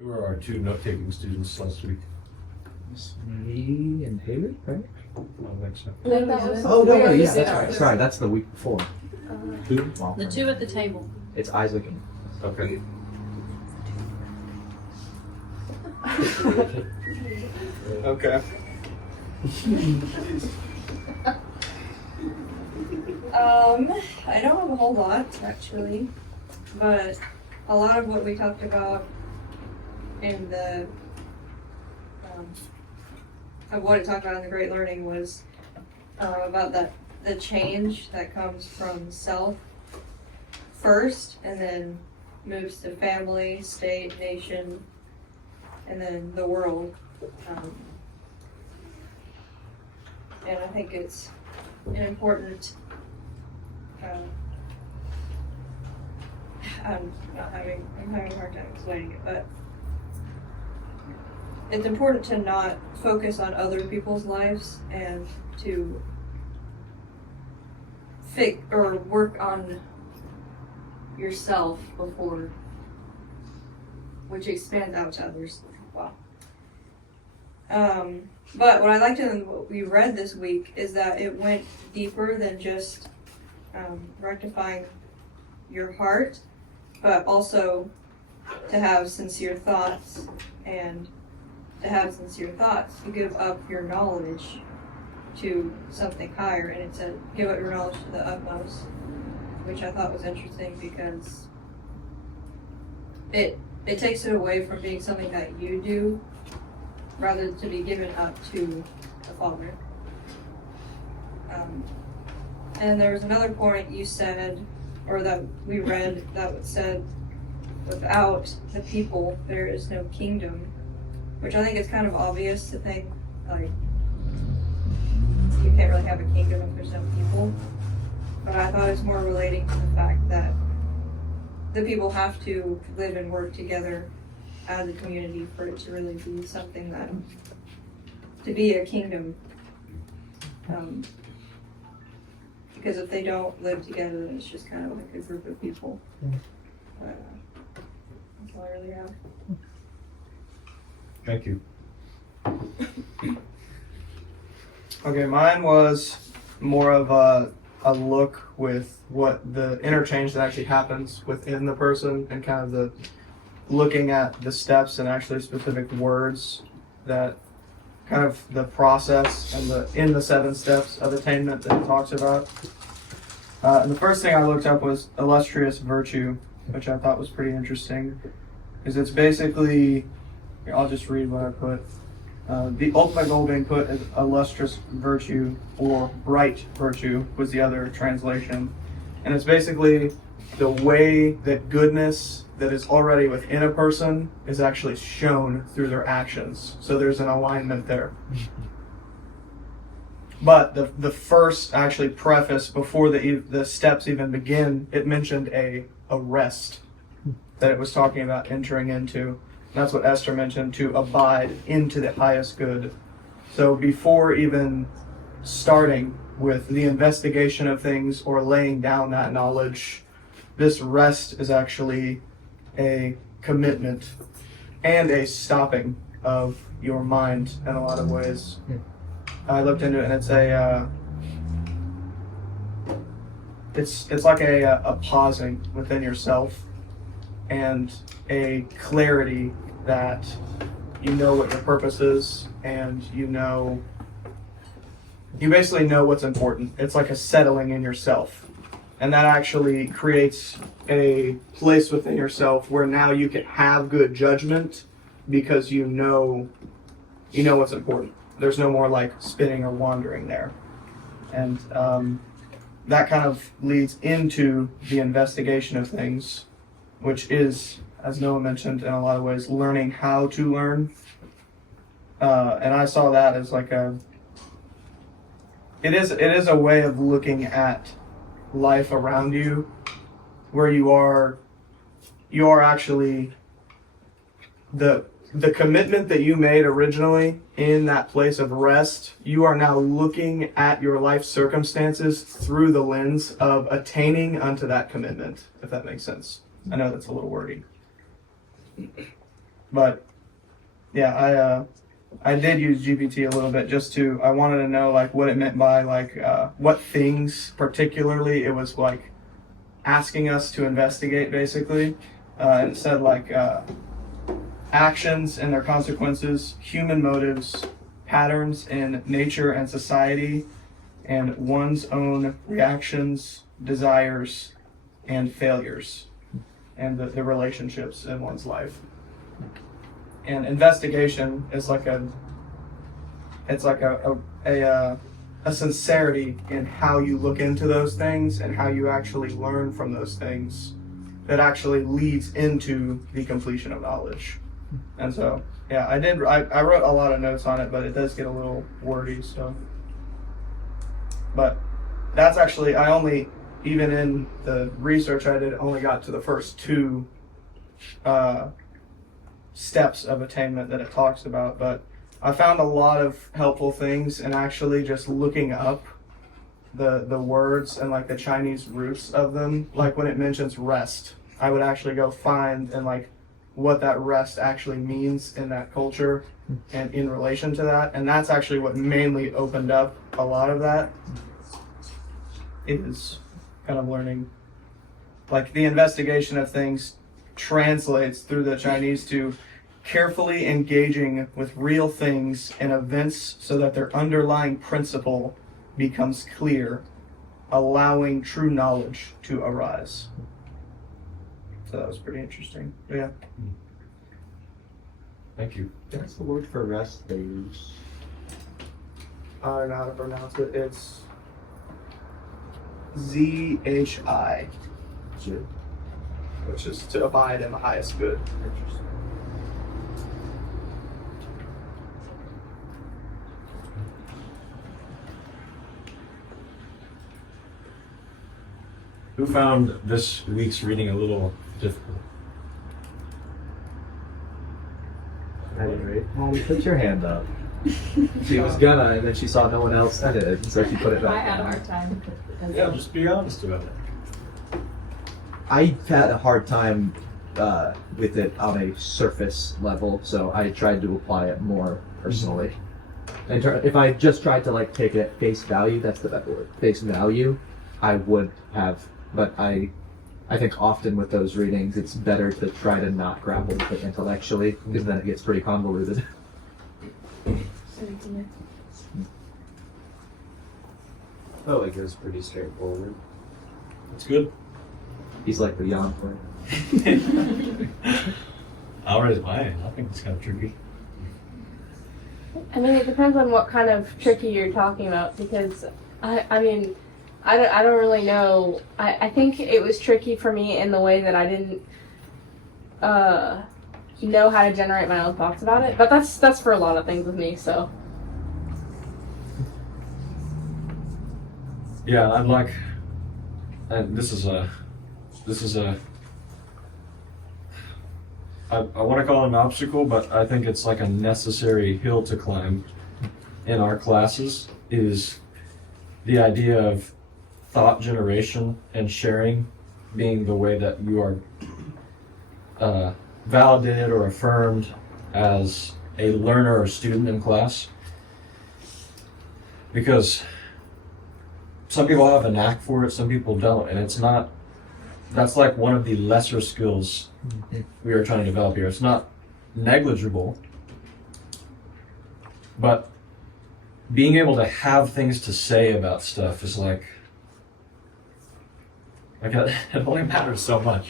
Who were our two note-taking students last week? Me and Haley, right? I don't think so. No, that was Oh, no, we yeah, did that's right. ours. Sorry, that's the week before. Two? Well, The two at the table. it's Isaac and Okay. Okay. I don't have a whole lot actually, but a lot of what we talked about in the of what it talked about in the Great Learning was about the change that comes from self first, and then moves to family, state, nation, and then the world. And I think it's an important. I'm having a hard time explaining it, but it's important to not focus on other people's lives and to work on yourself before, which expands out to others. Wow. But what I liked in what we read this week is that it went deeper than just rectifying your heart, but also to have sincere thoughts, and to have sincere thoughts, you give up your knowledge to something higher, and it said give up your knowledge to the utmost, which I thought was interesting because it takes it away from being something that you do, rather to be given up to the Father. And there was another point you said, or that we read, that said, without the people, there is no kingdom, which I think is kind of obvious to think, like, you can't really have a kingdom if there's no people. But I thought it was more relating to the fact that the people have to live and work together as a community for it to really be something that, to be a kingdom. Because if they don't live together, then it's just kind of like a group of people. But, that's all I really have. Thank you. Okay, mine was more of a look with what the interchange that actually happens within the person, and kind of the looking at the steps and actually specific words that kind of the process and in the 7 steps of attainment that it talks about. And the first thing I looked up was illustrious virtue, which I thought was pretty interesting, because it's basically, here, I'll just read what I put. The ultimate goal being put as illustrious virtue, or bright virtue was the other translation. And it's basically the way that goodness that is already within a person is actually shown through their actions. So there's an alignment there. But the first actually preface, before the steps even begin, it mentioned a rest that it was talking about entering into. That's what Esther mentioned, to abide into the highest good. So before even starting with the investigation of things or laying down that knowledge, this rest is actually a commitment and a stopping of your mind in a lot of ways. I looked into it, and it's like a pausing within yourself, and a clarity that you know what your purpose is, and you basically know what's important. It's like a settling in yourself. And that actually creates a place within yourself where now you can have good judgment, because you know what's important. There's no more like spinning or wandering there. And that kind of leads into the investigation of things, which is, as Noah mentioned, in a lot of ways, learning how to learn. And I saw that as like it is a way of looking at life around you, where you are actually the commitment that you made originally in that place of rest. You are now looking at your life circumstances through the lens of attaining unto that commitment, if that makes sense. I know that's a little wordy. But yeah, I did use GPT a little bit I wanted to know like what it meant by like what things particularly it was like asking us to investigate basically. And it said like actions and their consequences, human motives, patterns in nature and society, and one's own reactions, desires, and failures, and the relationships in one's life. And investigation is like a sincerity in how you look into those things and how you actually learn from those things that actually leads into the completion of knowledge. And so, yeah, I wrote a lot of notes on it, but it does get a little wordy, so. But that's actually, even in the research I did, only got to the first two steps of attainment that it talks about. But I found a lot of helpful things in actually just looking up the words and like the Chinese roots of them. Like when it mentions rest, I would actually go find and like what that rest actually means in that culture and in relation to that. And that's actually what mainly opened up a lot of that. Is kind of learning, like the investigation of things translates through the Chinese to carefully engaging with real things and events so that their underlying principle becomes clear, allowing true knowledge to arise. So that was pretty interesting. But yeah. Thank you. That's the word for rest they use. I don't know how to pronounce it. It's ZHI, Sure. which is to abide in the highest good. Interesting. Who found this week's reading a little difficult? Patty, put your hand up. She was gonna, and then she saw no one else did it, so she put it I back had a down. hard time. Yeah, just be honest about it. I had a hard time with it on a surface level, so I tried to apply it more personally. And if I just tried to like take it at face value, that's the better word. Face value, I would have, but I think often with those readings, it's better to try to not grapple with it intellectually, because then it gets pretty convoluted. felt like it was pretty straightforward. That's good. He's like the yawn player. I'll raise my hand. I think it's kind of tricky. I mean, it depends on what kind of tricky you're talking about, because I mean, I don't really know. I think it was tricky for me in the way that I didn't know how to generate my own thoughts about it. But that's for a lot of things with me. So Yeah, I'd like, and this is a, I want to call it an obstacle, but I think it's like a necessary hill to climb in our classes, is the idea of thought generation and sharing being the way that you are validated or affirmed as a learner or student in class. Because some people have a knack for it, some people don't, and it's not, that's like one of the lesser skills we are trying to develop here. It's not negligible, but being able to have things to say about stuff is like it only matters so much.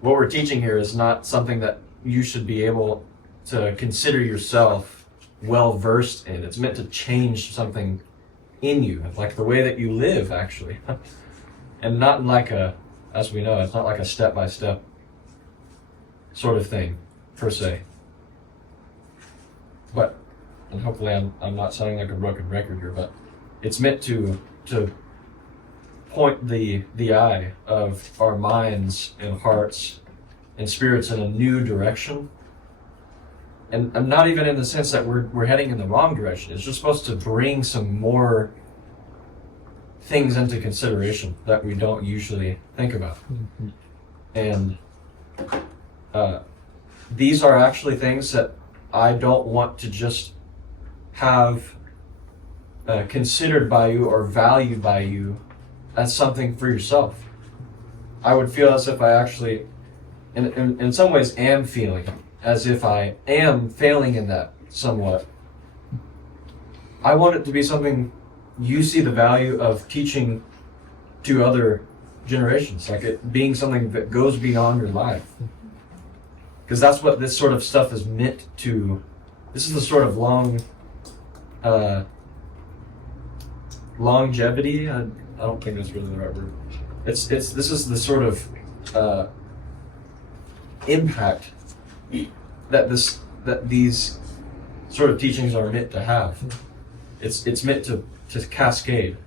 What we're teaching here is not something that you should be able to consider yourself well versed in. It's meant to change something in you, like the way that you live, actually. And not in like a, as we know, it's not like a step-by-step sort of thing, per se. But, and hopefully I'm not sounding like a broken record here, but it's meant to point the eye of our minds and hearts and spirits in a new direction. And I'm not even in the sense that we're heading in the wrong direction. It's just supposed to bring some more things into consideration that we don't usually think about. And these are actually things that I don't want to just have considered by you or valued by you as something for yourself. I would feel as if I actually, in some ways, am feeling as if I am failing in that somewhat. I want it to be something you see the value of teaching to other generations, like it being something that goes beyond your life. Because that's what this sort of stuff is meant to. This is the sort of longevity. I don't think that's really the right word. This is the sort of impact that these sort of teachings are meant to have. It's meant to cascade,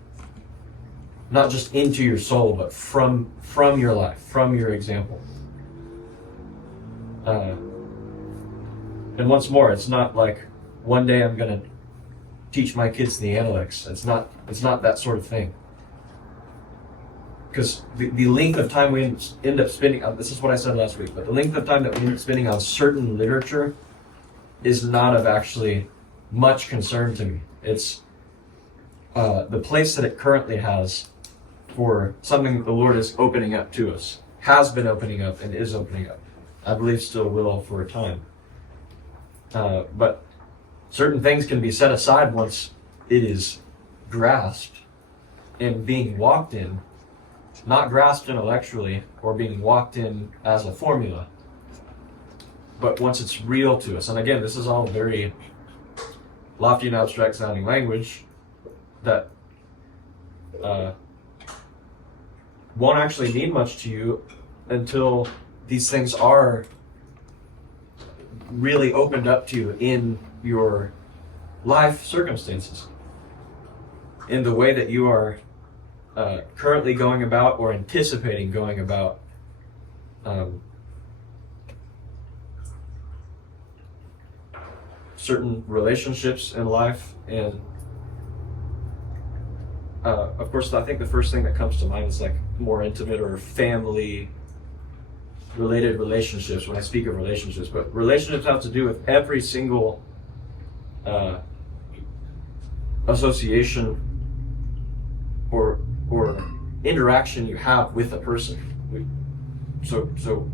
not just into your soul, but from your life, from your example. And once more, it's not like one day I'm gonna teach my kids the analytics. It's not that sort of thing. Because the length of time we end up spending on, this is what I said last week, but the length of time that we end up spending on certain literature is not of actually much concern to me. It's the place that it currently has for something that the Lord is opening up to us, has been opening up and is opening up. I believe still will for a time. But certain things can be set aside once it is grasped and being walked in, not grasped intellectually or being walked in as a formula, but once it's real to us. And again, this is all very lofty and abstract sounding language that won't actually mean much to you until these things are really opened up to you in your life circumstances, in the way that you are currently going about or anticipating going about certain relationships in life. And of course, I think the first thing that comes to mind is like more intimate or family related relationships when I speak of relationships, but relationships have to do with every single association or interaction you have with a person. So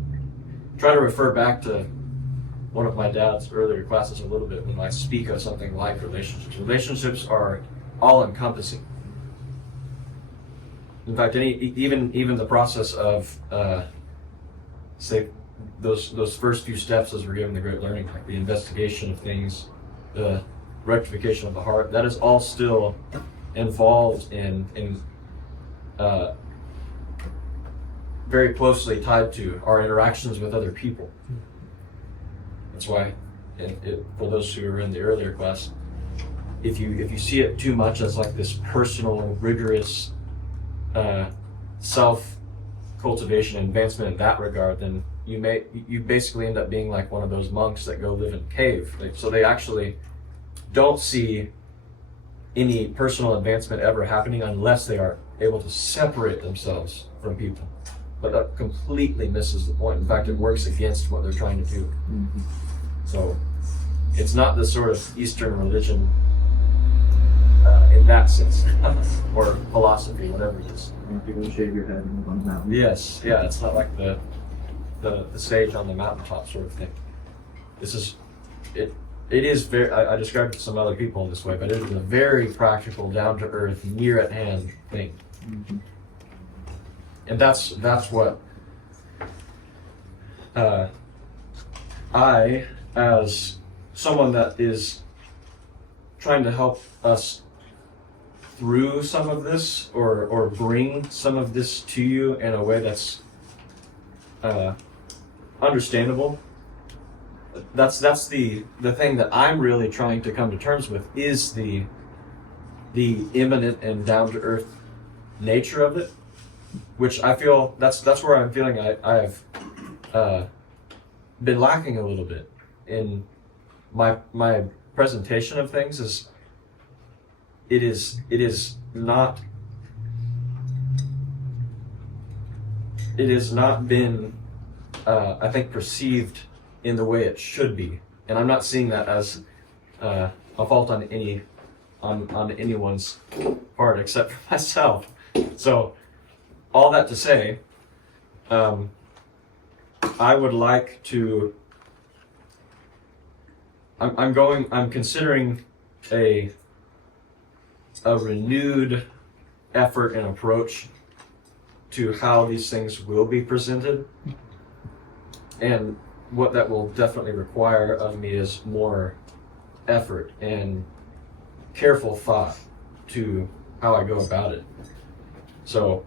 try to refer back to one of my dad's earlier classes a little bit when I speak of something like relationships. Relationships are all encompassing. In fact, even the process of say those first few steps as we're given the great learning, like the investigation of things, the rectification of the heart, that is all still involved in very closely tied to our interactions with other people. That's why, for those who are in the earlier class, if you see it too much as like this personal, rigorous self-cultivation and advancement in that regard, then you basically end up being like one of those monks that go live in a cave. So they actually don't see any personal advancement ever happening unless they are able to separate themselves from people. But that completely misses the point. In fact, it works against what they're trying to do. Mm-hmm. So it's not the sort of Eastern religion in that sense, or philosophy, whatever it is. People shave your head and live on the mountain. Yes, yeah, it's not like the sage on the mountaintop sort of thing. This is it. It is very. I described it to some other people in this way, but it is a very practical, down to earth, near at hand thing. Mm-hmm. And that's what I, as someone that is trying to help us through some of this, or bring some of this to you in a way that's understandable. That's the thing that I'm really trying to come to terms with, is the immanent and down to earth nature of it, which I feel that's where I'm feeling I've been lacking a little bit in my presentation of things. Is it has not been I think perceived in the way it should be. And I'm not seeing that as a fault on anyone's part except for myself. So all that to say, I would like to, I'm considering a renewed effort and approach to how these things will be presented. And what that will definitely require of me is more effort and careful thought to how I go about it. So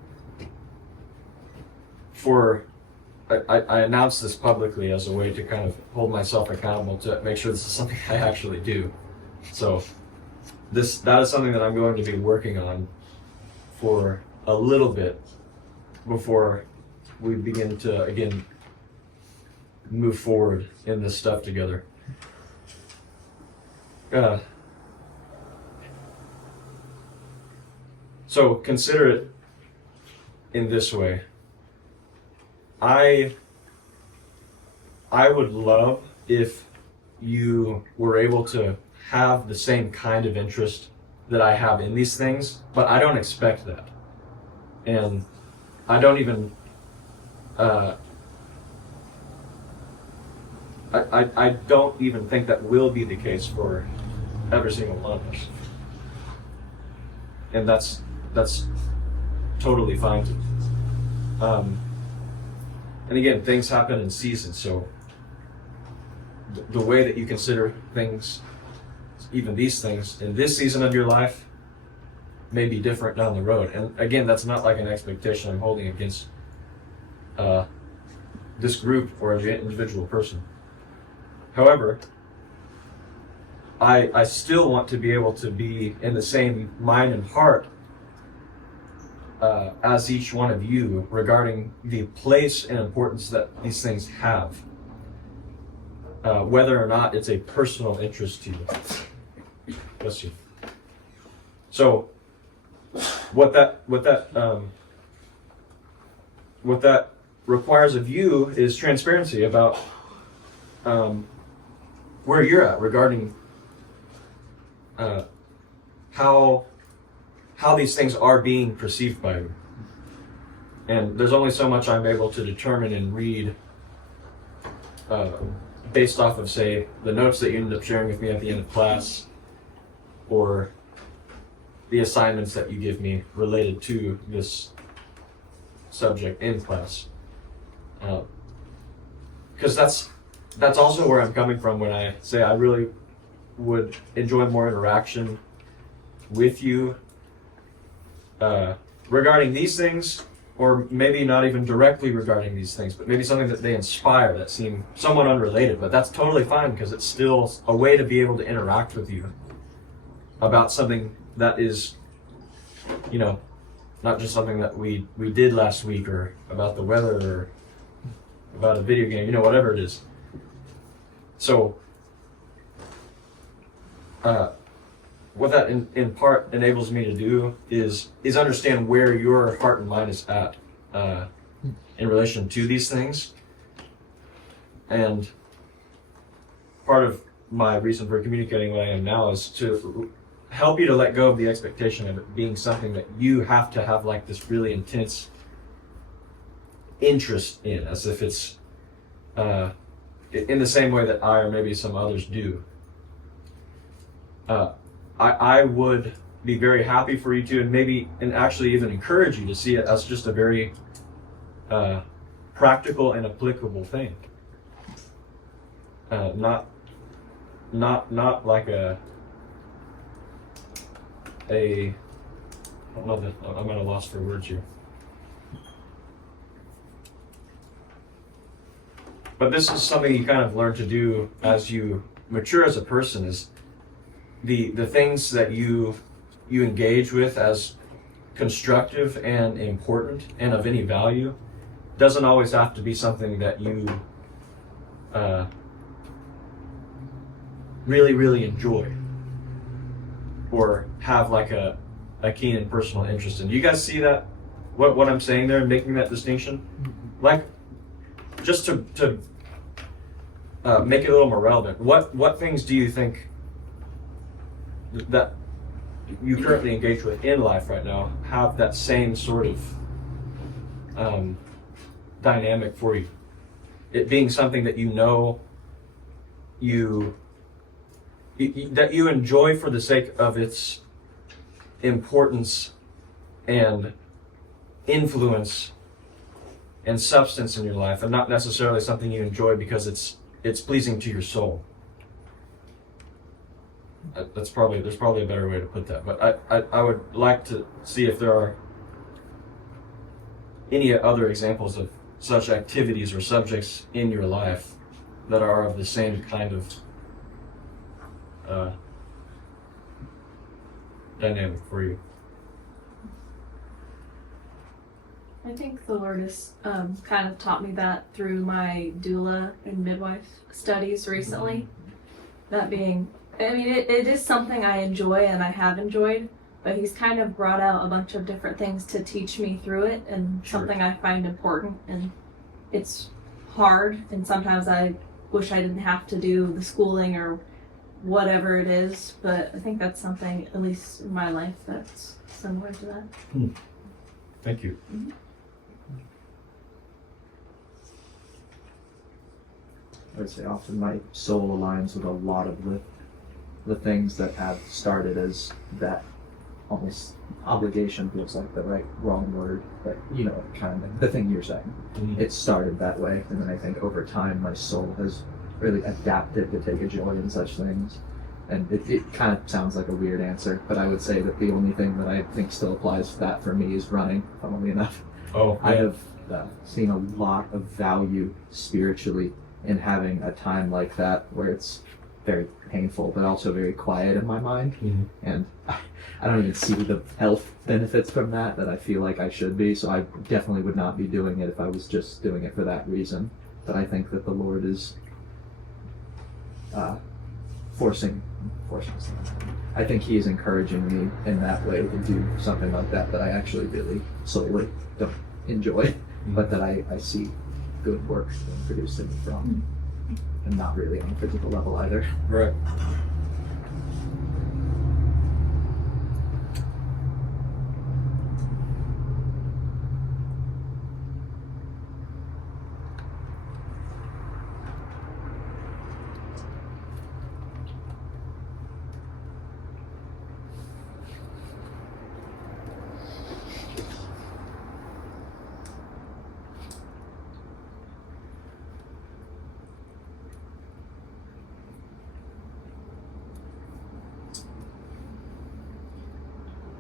I announced this publicly as a way to kind of hold myself accountable to make sure this is something I actually do. So that is something that I'm going to be working on for a little bit before we begin to again move forward in this stuff together. So consider it in this way. I would love if you were able to have the same kind of interest that I have in these things, but I don't expect that. And I don't even I don't even think that will be the case for every single one of us. And that's totally fine too. And again, things happen in seasons, so the way that you consider things, even these things, in this season of your life may be different down the road. And again, that's not like an expectation I'm holding against this group or an individual person. However, I still want to be able to be in the same mind and heart as each one of you regarding the place and importance that these things have, whether or not it's a personal interest to you. Bless you. So, what that requires of you is transparency about where you're at regarding how these things are being perceived by you. And there's only so much I'm able to determine and read based off of, say, the notes that you ended up sharing with me at the end of class, or the assignments that you give me related to this subject in class. Because that's also where I'm coming from when I say I really would enjoy more interaction with you regarding these things, or maybe not even directly regarding these things, but maybe something that they inspire that seem somewhat unrelated. But that's totally fine, because it's still a way to be able to interact with you about something that is, you know, not just something that we did last week, or about the weather, or about a video game, you know, whatever it is. So what that in part enables me to do is understand where your heart and mind is at in relation to these things. And part of my reason for communicating what I am now is to help you to let go of the expectation of it being something that you have to have like this really intense interest in, as if it's in the same way that I or maybe some others do. I would be very happy for you to, and actually even encourage you to see it as just a very practical and applicable thing. Not like a I don't know, I'm at a loss for words here. But this is something you kind of learn to do as you mature as a person, is the things that you engage with as constructive and important and of any value doesn't always have to be something that you really, really enjoy or have like a keen and personal interest in. Do you guys see that? What I'm saying there, making that distinction? Like, just to make it a little more relevant. What things do you think that you currently engage with in life right now have that same sort of dynamic for you? It being something that you know that you enjoy for the sake of its importance and influence and substance in your life, and not necessarily something you enjoy because it's pleasing to your soul. There's probably a better way to put that, but I would like to see if there are any other examples of such activities or subjects in your life that are of the same kind of dynamic for you. I think the Lord has kind of taught me that through my doula and midwife studies recently. That being, I mean, it is something I enjoy and I have enjoyed, but He's kind of brought out a bunch of different things to teach me through it, and something I find important. And it's hard, and sometimes I wish I didn't have to do the schooling or whatever it is, but I think that's something, at least in my life, that's similar to that. Thank you. Mm-hmm. I would say often my soul aligns with a lot of the things that have started as that almost obligation feels like the wrong word, but kind of the thing you're saying. Mm-hmm. It started that way, and then I think over time my soul has really adapted to take a joy in such things. And it kind of sounds like a weird answer, but I would say that the only thing that I think still applies to that for me is running, funnily enough. Oh, I have seen a lot of value spiritually in having a time like that where it's very painful but also very quiet in my mind. Mm-hmm. And I don't even see the health benefits from that I feel like I should be, so I definitely would not be doing it if I was just doing it for that reason. But I think that the Lord is forcing I think He is encouraging me in that way to do something like that I actually really solely don't enjoy, but that I see good work being produced in me from, and not really on a physical level either. right.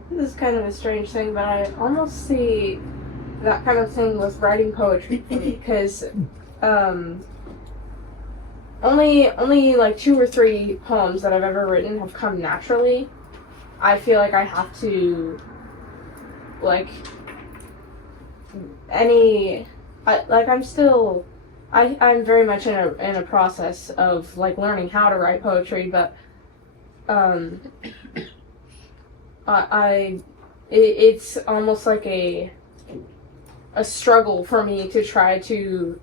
This is kind of a strange thing, but I almost see that kind of thing with writing poetry for me, because only like 2 or 3 poems that I've ever written have come naturally. I feel like I have to I'm very much in a process of learning how to write poetry, but it's almost like a struggle for me to try to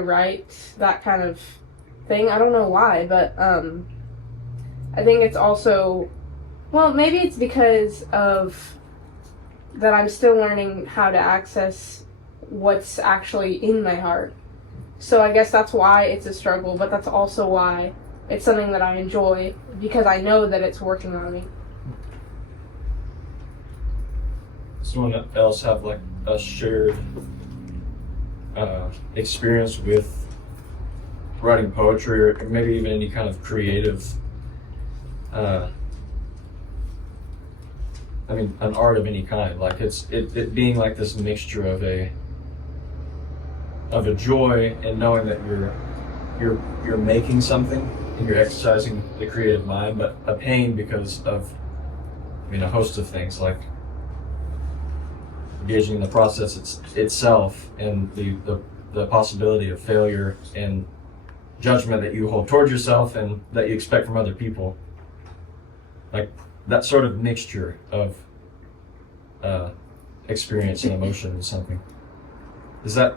write that kind of thing. I don't know why, but I think it's also, well, maybe it's because of that I'm still learning how to access what's actually in my heart. So I guess that's why it's a struggle, but that's also why it's something that I enjoy, because I know that it's working on me. Someone else have a shared experience with writing poetry, or maybe even any kind of creative an art of any kind, it being this mixture of a joy in knowing that you're making something and you're exercising the creative mind, but a pain because of a host of things, like engaging in the process itself, and the possibility of failure and judgment that you hold towards yourself and that you expect from other people. That sort of mixture of experience and emotion is something. Is that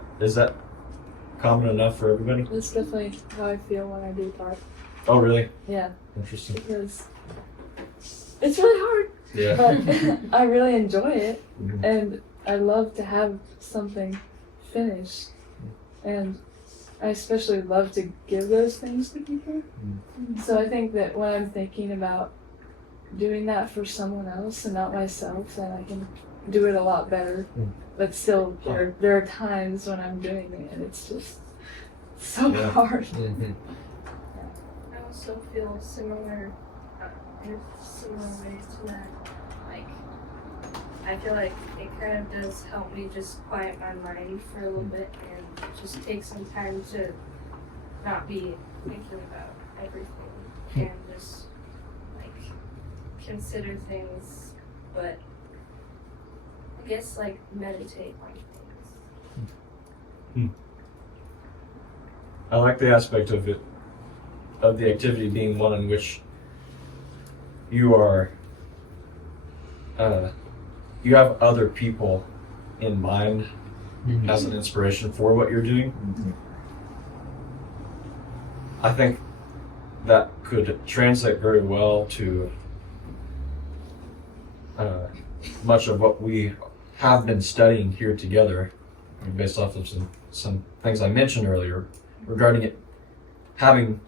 common enough for everybody? That's definitely how I feel when I do type. Oh, really? Yeah, Interesting. because it's really hard, Yeah. but I really enjoy it, Mhm. and I love to have something finished, and I especially love to give those things to people. So I think that when I'm thinking about doing that for someone else and not myself, then I can do it a lot better. But still, there are times when I'm doing it, and it's just so Yeah. hard. I also feel similar, in a similar way to that. Like, I feel like it kind of does help me just quiet my mind for a little bit and just take some time to not be thinking about everything and just like consider things, but I guess like meditate on things. I like the aspect of it, of the activity being one in which you are, you have other people in mind as an inspiration for what you're doing. I think that could translate very well to much of what we have been studying here together, based off of some things I mentioned earlier regarding it having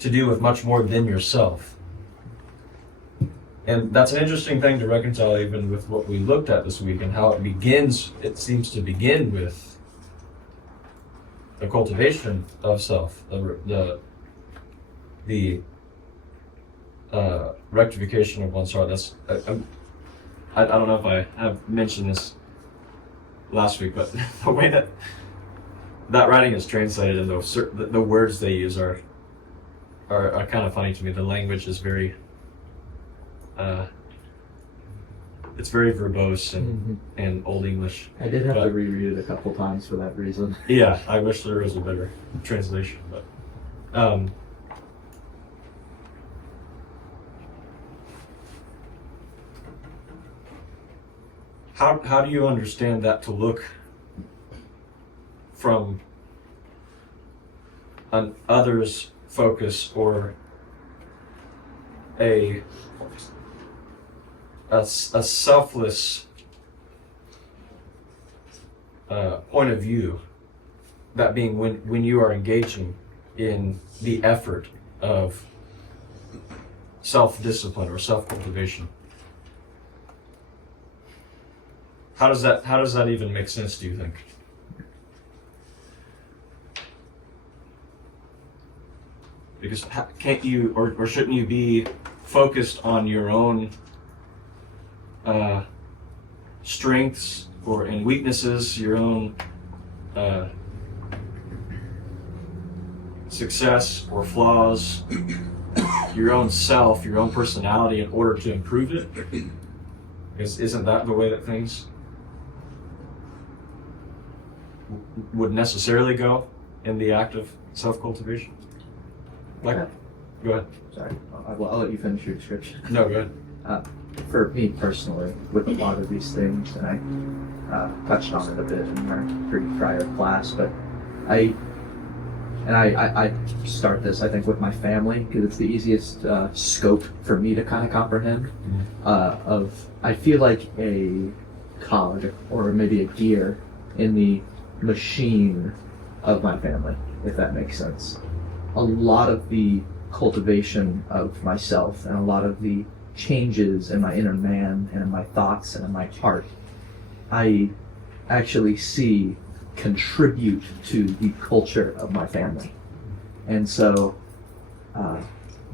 to do with much more than yourself. And that's an interesting thing to reconcile even with what we looked at this week and how it seems to begin with the cultivation of self, the rectification of one's heart. I don't know if I have mentioned this last week, but the way that writing is translated and the words they use are kind of funny to me. The language is very it's very verbose and Old English. I did have to But- reread it a couple times for that reason. Yeah, I wish there was a better translation, but how do you understand that to look from an others focus or a selfless point of view, that being when you are engaging in the effort of self-discipline or self-cultivation? How does that even make sense, do you think? Because can't you or shouldn't you be focused on your own strengths and weaknesses, your own success or flaws, your own self, your own personality, in order to improve it? Because isn't that the way that things would necessarily go in the act of self-cultivation? Like, go ahead. Sorry, I'll let you finish your description. No, go ahead. For me personally, with a lot of these things, and I touched on it a bit in our prior class, but I start this, I think, with my family, because it's the easiest scope for me to kind of comprehend. I feel like a cog or maybe a gear in the machine of my family, if that makes sense. A lot of the cultivation of myself and a lot of the changes in my inner man and in my thoughts and in my heart, I actually see contribute to the culture of my family. And so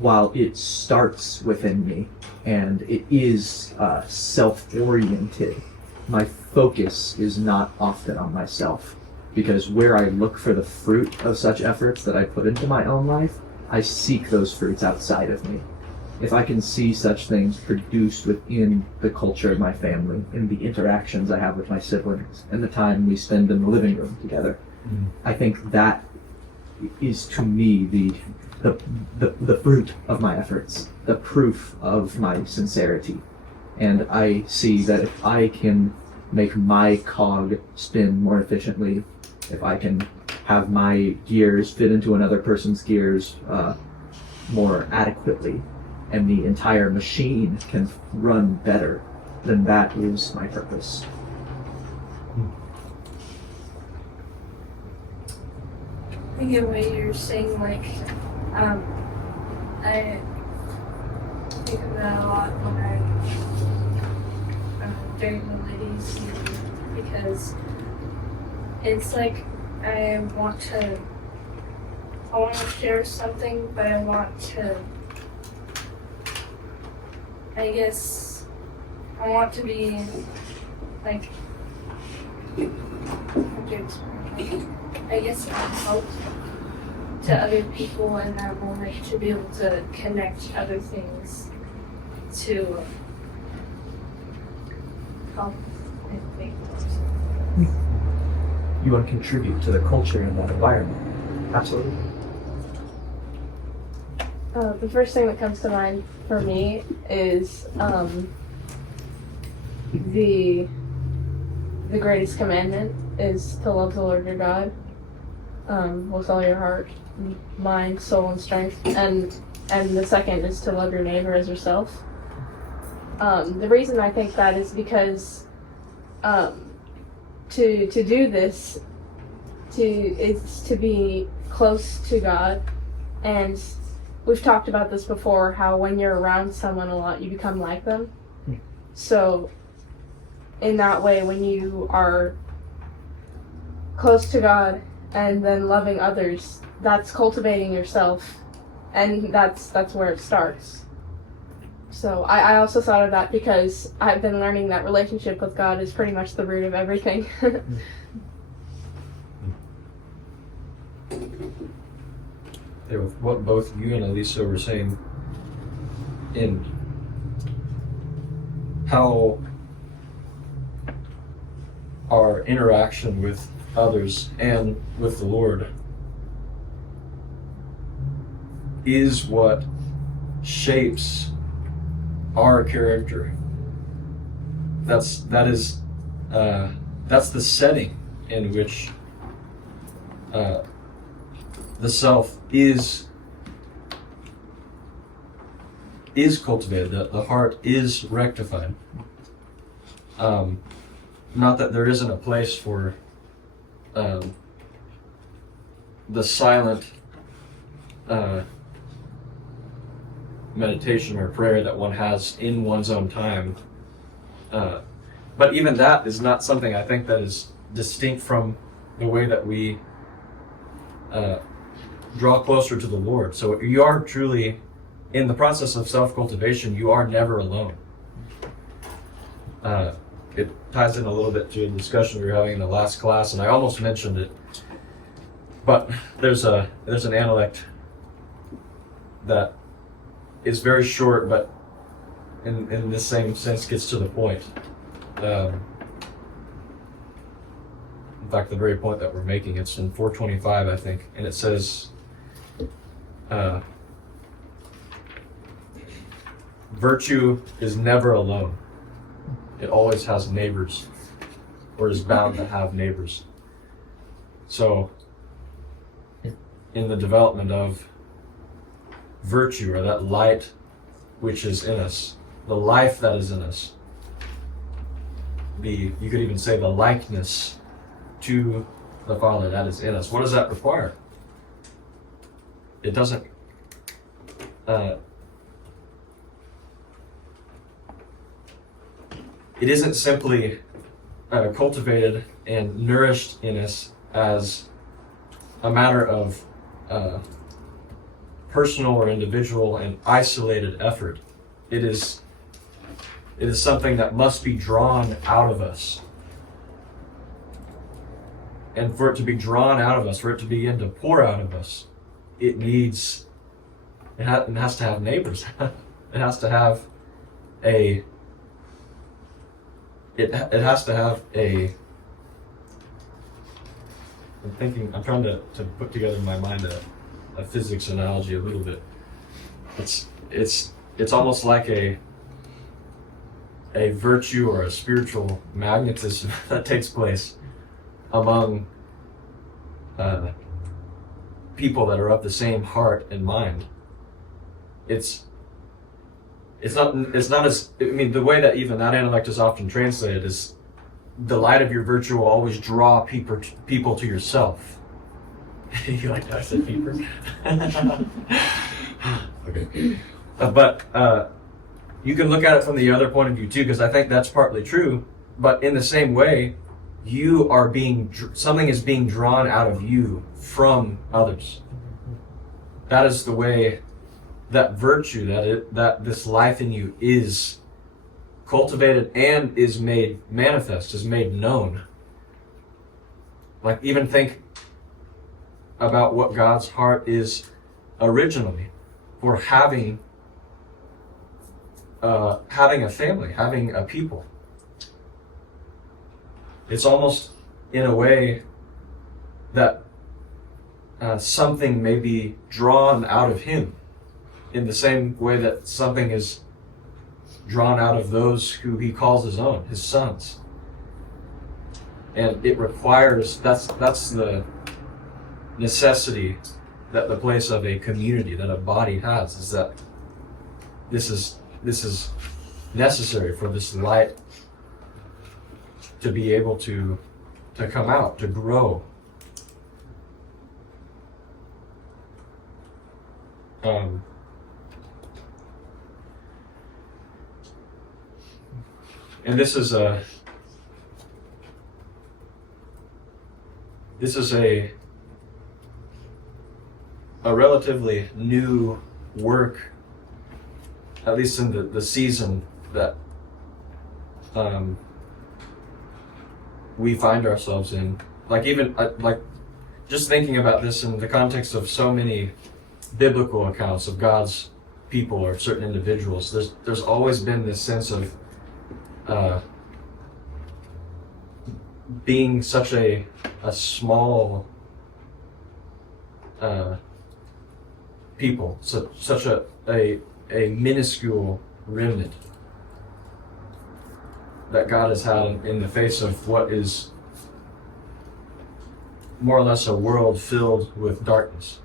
while it starts within me and it is self-oriented, my focus is not often on myself, because where I look for the fruit of such efforts that I put into my own life, I seek those fruits outside of me. If I can see such things produced within the culture of my family, in the interactions I have with my siblings, and the time we spend in the living room together, I think that is to me the fruit of my efforts, the proof of my sincerity. And I see that if I can make my cog spin more efficiently, if I can have my gears fit into another person's gears more adequately, and the entire machine can run better, then that is my purpose. I get what you're saying, like, I think of that a lot when I'm during the ladies' meeting, because it's like I want to share something, but I want to, I guess, I want to be, like, how to explain, I guess, help to other people in that moment, to be able to connect other things to help, I think. You want to contribute to the culture in that environment. Absolutely. The first thing that comes to mind for me is the greatest commandment is to love the Lord your God with all your heart, mind, soul, and strength, and the second is to love your neighbor as yourself. The reason I think that is because to do this is to be close to God, and we've talked about this before, how when you're around someone a lot you become like them. So in that way, when you are close to God and then loving others, that's cultivating yourself, and that's where it starts. So I also thought of that because I've been learning that relationship with God is pretty much the root of everything. With what both you and Elisa were saying, in how our interaction with others and with the Lord is what shapes our character. That's the setting in which the self is cultivated. The heart is rectified. Not that there isn't a place for the silent meditation or prayer that one has in one's own time. But even that is not something I think that is distinct from the way that we draw closer to the Lord. So you are truly, in the process of self-cultivation, you are never alone. It ties in a little bit to a discussion we were having in the last class, and I almost mentioned it, but there's an analect that is very short, but in this same sense gets to the point. In fact, the very point that we're making, it's in 425, I think, and it says, virtue is never alone. It always has neighbors, or is bound to have neighbors. So, in the development of virtue, or that light which is in us, the life that is in us, you could even say the likeness to the Father that is in us. What does that require? It doesn't it isn't simply cultivated and nourished in us as a matter of personal or individual and isolated effort. It is something that must be drawn out of us. And for it to be drawn out of us, for it to begin to pour out of us, it has to have neighbors. It has to have a I'm trying to put together in my mind a physics analogy a little bit. It's almost like a virtue or a spiritual magnetism that takes place among people that are of the same heart and mind. It's not as, I mean, the way that even that intellect is often translated is the light of your virtue will always draw people to yourself. You like that I said people? Okay. But you can look at it from the other point of view too, because I think that's partly true. But in the same way, you are something is being drawn out of you from others. That is the way that virtue, that this life in you is cultivated and is made manifest, is made known. Like, even think about what God's heart is originally for having a family, having a people. It's almost in a way that something may be drawn out of him, in the same way that something is drawn out of those who he calls his own, his sons. And it requires, that's the necessity that the place of a community, that a body has, is that this is necessary for this light to be able to come out, to grow. And this is a relatively new work, at least in the season that we find ourselves in. Like, even like just thinking about this in the context of so many biblical accounts of God's people or certain individuals, there's always been this sense of being such a small people, such a minuscule remnant that God has had in the face of what is more or less a world filled with darkness.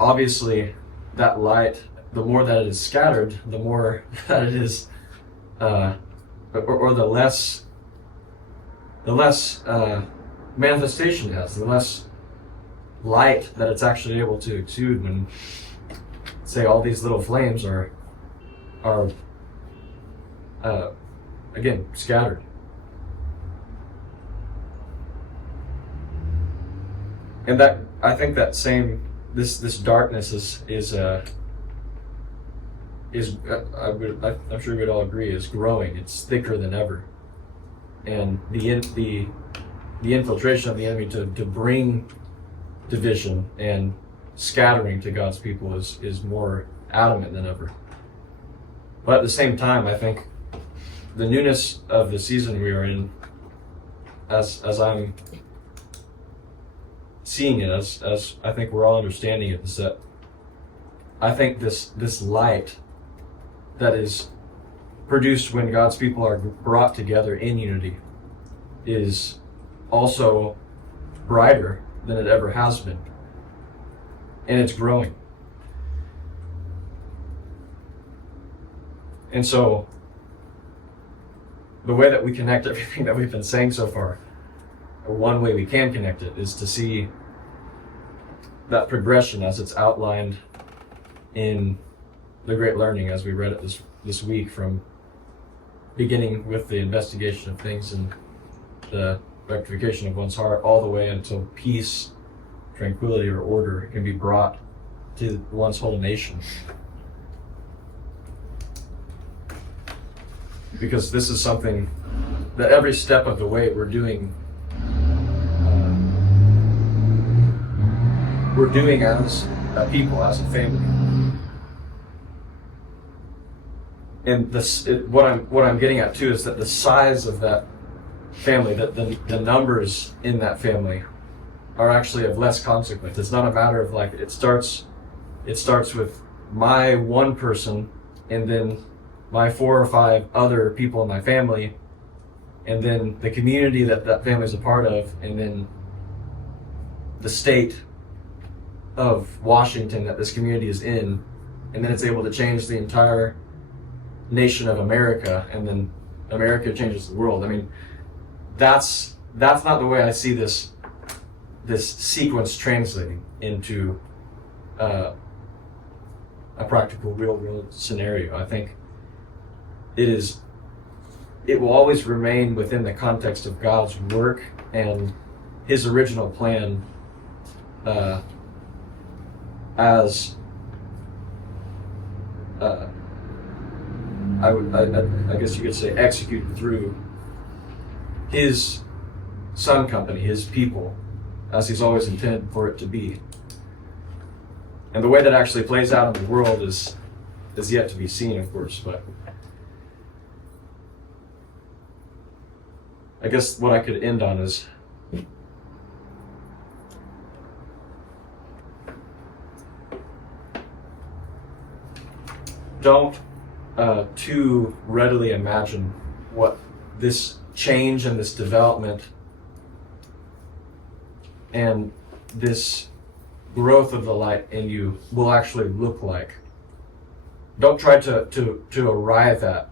Obviously, that light, the more that it is scattered, the more that it is, or the less manifestation it has, the less light that it's actually able to exude when, say, all these little flames are again scattered. And that, I think that same this darkness I'm sure we'd all agree, is growing. It's thicker than ever, and the infiltration of the enemy to bring division and scattering to God's people is more adamant than ever. But at the same time, I think the newness of the season we are in, as I'm seeing it, as I think we're all understanding it, is that I think this light that is produced when God's people are brought together in unity is also brighter than it ever has been. And it's growing. And so, the way that we connect everything that we've been saying so far, or one way we can connect it, is to see that progression as it's outlined in the Great Learning, as we read it this week, from beginning with the investigation of things and the rectification of one's heart, all the way until peace, tranquility, or order can be brought to one's whole nation. Because this is something that every step of the way we're doing as a people, as a family. And what I'm getting at too is that the size of that family, that the numbers in that family are actually of less consequence. It's not a matter of like it starts with my one person and then my 4 or 5 other people in my family, and then the community that family is a part of, and then the state of Washington that this community is in, and then it's able to change the entire nation of America, and then America changes the world. I mean, that's not the way I see this sequence translating into a practical real world scenario. I think it will always remain within the context of God's work and his original plan as I guess you could say executed through his Son Company, his people, as he's always intended for it to be. And the way that actually plays out in the world is yet to be seen, of course, but I guess what I could end on is don't too readily imagine what this change and this development and this growth of the light in you will actually look like. Don't try to arrive at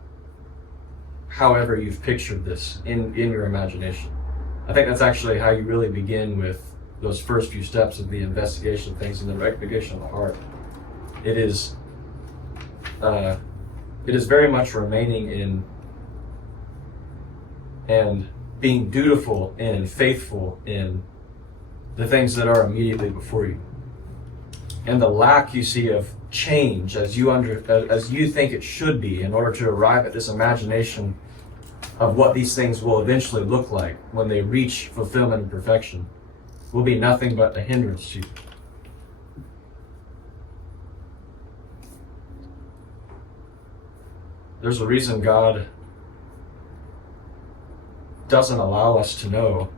however you've pictured this in your imagination. I think that's actually how you really begin with those first few steps of the investigation of things and the rectification of the heart. It is very much remaining in and being dutiful and faithful in the things that are immediately before you. And the lack you see of change as you think it should be in order to arrive at this imagination of what these things will eventually look like when they reach fulfillment and perfection will be nothing but a hindrance to you. There's a reason God doesn't allow us to know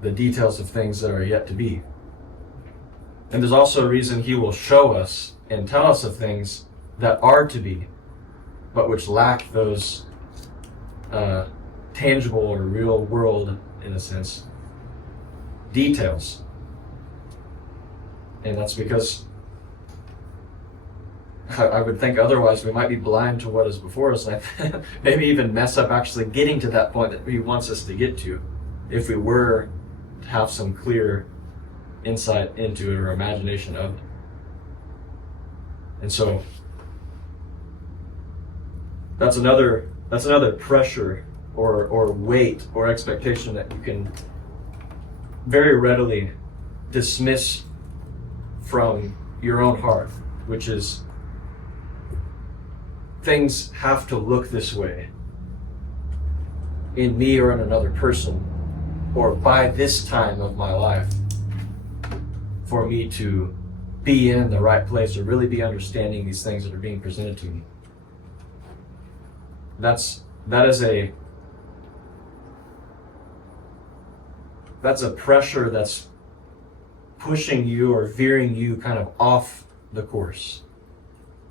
the details of things that are yet to be. And there's also a reason he will show us and tell us of things that are to be, but which lack those tangible or real world, in a sense, details. And that's because I would think otherwise we might be blind to what is before us, and maybe even mess up actually getting to that point that he wants us to get to if we were to have some clear insight into it or imagination of it. And so that's another pressure or weight or expectation that you can very readily dismiss from your own heart, which is things have to look this way in me or in another person or by this time of my life for me to be in the right place or really be understanding these things that are being presented to me. That's a pressure that's pushing you or veering you kind of off the course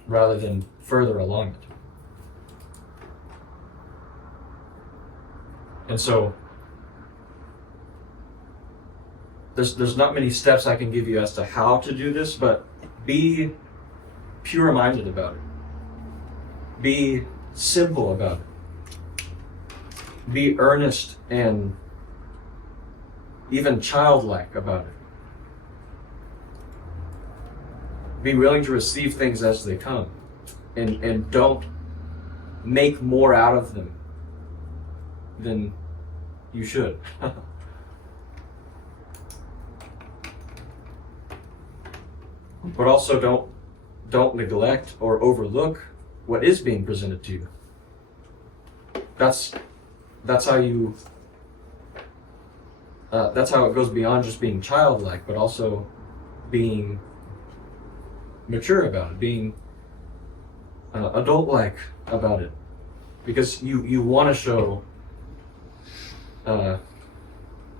rather than further along it. And so there's not many steps I can give you as to how to do this, but be pure-minded about it. Be simple about it. Be earnest and even childlike about it. Be willing to receive things as they come, and don't make more out of them than you should. But also don't neglect or overlook what is being presented to you. That's how you that's how it goes beyond just being childlike, but also being mature about it, being adult-like about it, because you want to show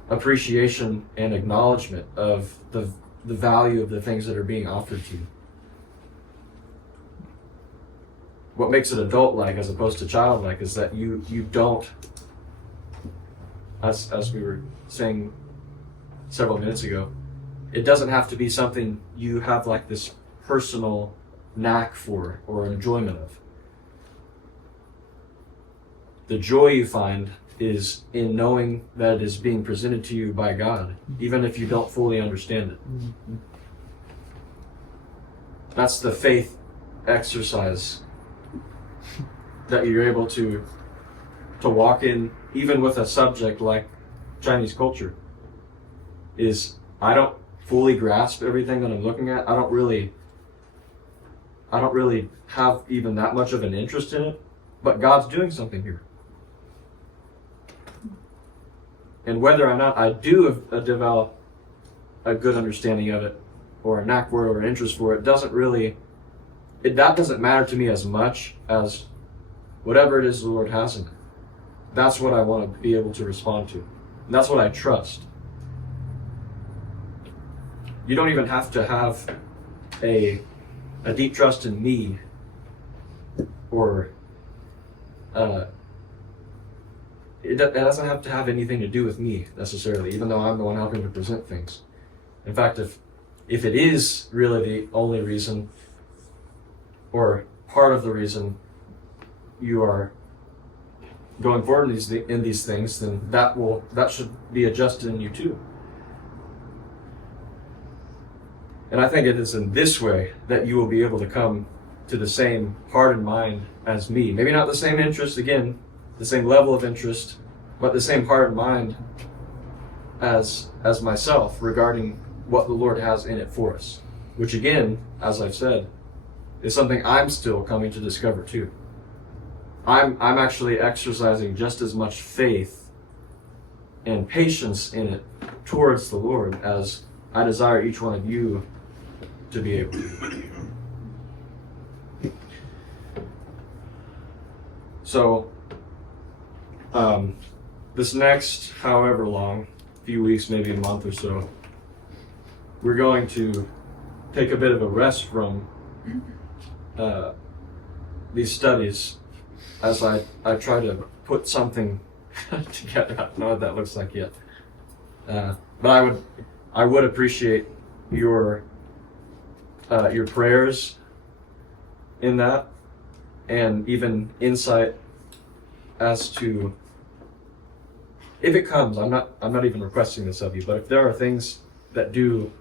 appreciation and acknowledgement of the value of the things that are being offered to you. What makes it adult-like as opposed to childlike is that you don't, as we were saying several minutes ago, it doesn't have to be something you have like this personal knack for or enjoyment of. The joy you find is in knowing that it is being presented to you by God, even if you don't fully understand it. That's the faith exercise that you're able to walk in, even with a subject like Chinese culture. Is I don't fully grasp everything that I'm looking at. I don't really have even that much of an interest in it, but God's doing something here. And whether or not I do develop a good understanding of it, or a knack for it, or an interest for it, that doesn't matter to me as much as whatever it is the Lord has in it. That's what I want to be able to respond to. And that's what I trust. You don't even have to have a deep trust in me, or it doesn't have to have anything to do with me necessarily, even though I'm the one helping to present things. In fact, if it is really the only reason, or part of the reason you are going forward in these things, then that should be adjusted in you too. And I think it is in this way that you will be able to come to the same heart and mind as me. Maybe not the same interest, again, the same level of interest, but the same heart and mind as myself regarding what the Lord has in it for us. Which again, as I've said, is something I'm still coming to discover too. I'm actually exercising just as much faith and patience in it towards the Lord as I desire each one of you to be able to. So, this next however long, few weeks, maybe a month or so, we're going to take a bit of a rest from these studies as I try to put something together. I don't know what that looks like yet. But I would appreciate your prayers in that, and even insight as to, if it comes, I'm not even requesting this of you, but if there are things that do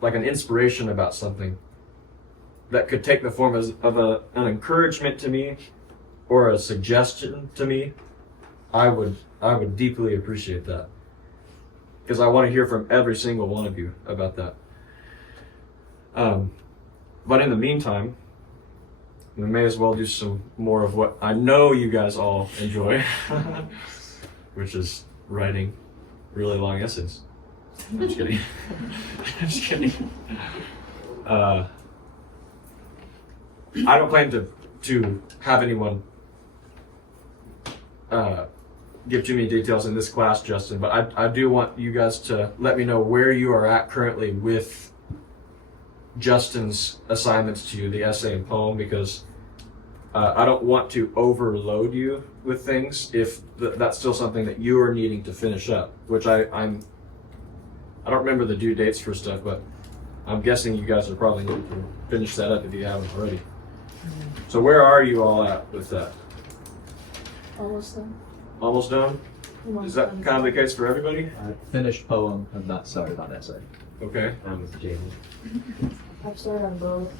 like an inspiration about something that could take the form of an encouragement to me or a suggestion to me, I would deeply appreciate that, because I want to hear from every single one of you about that. But in the meantime, we may as well do some more of what I know you guys all enjoy, which is writing really long essays. I'm just kidding. I'm just kidding. I don't plan to have anyone give too many details in this class, Justin, but I do want you guys to let me know where you are at currently with Justin's assignments to you, the essay and poem, because I don't want to overload you with things if that's still something that you are needing to finish up, which I don't remember the due dates for stuff, but I'm guessing you guys are probably needing to finish that up if you haven't already. So where are you all at with that? Almost done. Almost done? Is that kind of the case for everybody? Finished poem, I'm not started on essay. Okay. I'm with Jamie. I've started on both.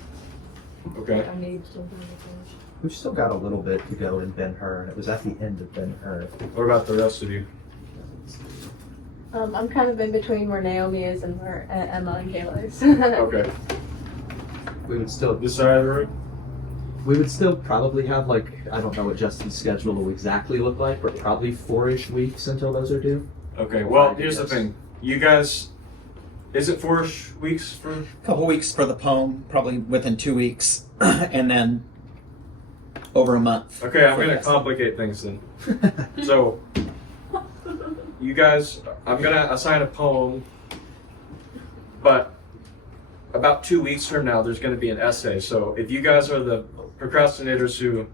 Okay. I need something to finish. We've still got a little bit to go in Ben-Hur, and it was at the end of Ben-Hur. What about the rest of you? I'm kind of in between where Naomi is and where Emma and Kayla is. Okay. We would still This side of the room? We would still probably have, like, I don't know what Justin's schedule will exactly look like, but probably 4-ish weeks until those are due. Okay, well, here's the thing. You guys, is it 4-ish weeks for? Couple weeks for the poem, probably within 2 weeks, and then over a month. Okay, I'm for going to the essay. complicate things then. So, you guys, I'm going to assign a poem, but about 2 weeks from now, there's going to be an essay. So if you guys are the procrastinators who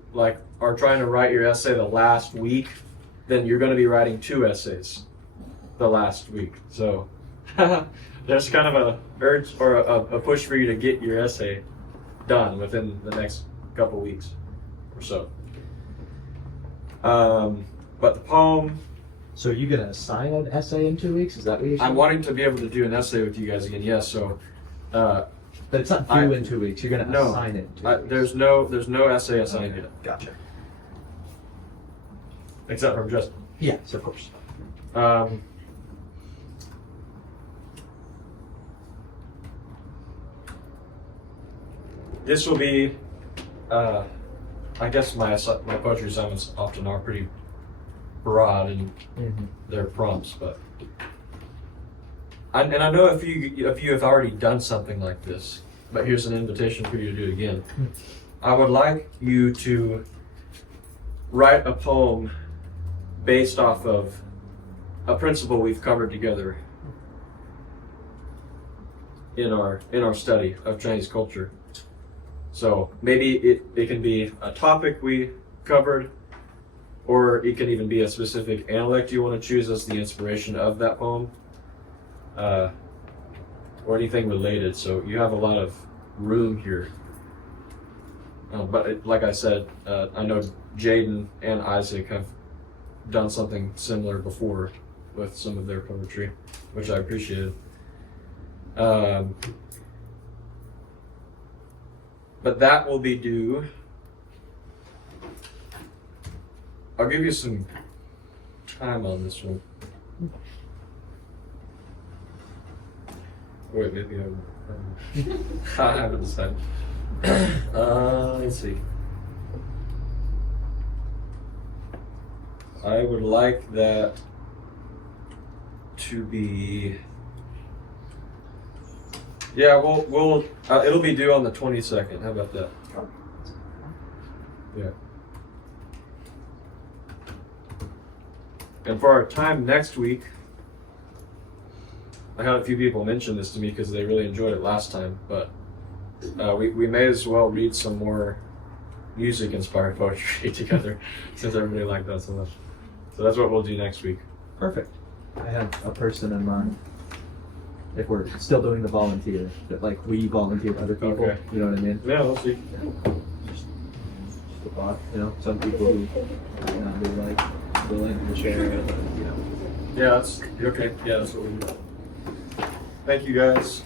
are trying to write your essay the last week, then you're going to be writing 2 essays the last week. So there's kind of a urge or a push for you to get your essay done within the next couple weeks or so. But the poem, So are you gonna assign an essay in 2 weeks? Is that what you're saying? I'm wanting to be able to do an essay with you guys again. Yes, so But it's not due in 2 weeks. You're gonna No. assign it in 2 weeks. there's no essay assigned yet, Gotcha. except from Justin. Yes, of course. This will be, I guess my poetry assignments often are pretty broad in their prompts, but and I know if you have already done something like this, but here's an invitation for you to do it again. I would like you to write a poem based off of a principle we've covered together in our study of Chinese culture. So maybe it can be a topic we covered, or it can even be a specific analect you want to choose as the inspiration of that poem, or anything related. So you have a lot of room here. But like I said, I know Jaden and Isaac have done something similar before with some of their poetry, which I appreciated. But that will be due. I'll give you some time on this one. Wait, maybe I haven't decided. Let's see. I would like that to be. Yeah, we'll it'll be due on the 22nd. How about that? Yeah. And for our time next week, I had a few people mention this to me because they really enjoyed it last time, but we may as well read some more music-inspired poetry together since everybody liked that so much. So that's what we'll do next week. Perfect. I have a person in mind. If we're still doing the volunteer, that like we volunteer other people, Okay. you know what I mean? Yeah, we'll see. Just a thought, you know, some people who might not be like willing to share, but, you know. Yeah, that's okay. Yeah, that's what we do. Thank you guys.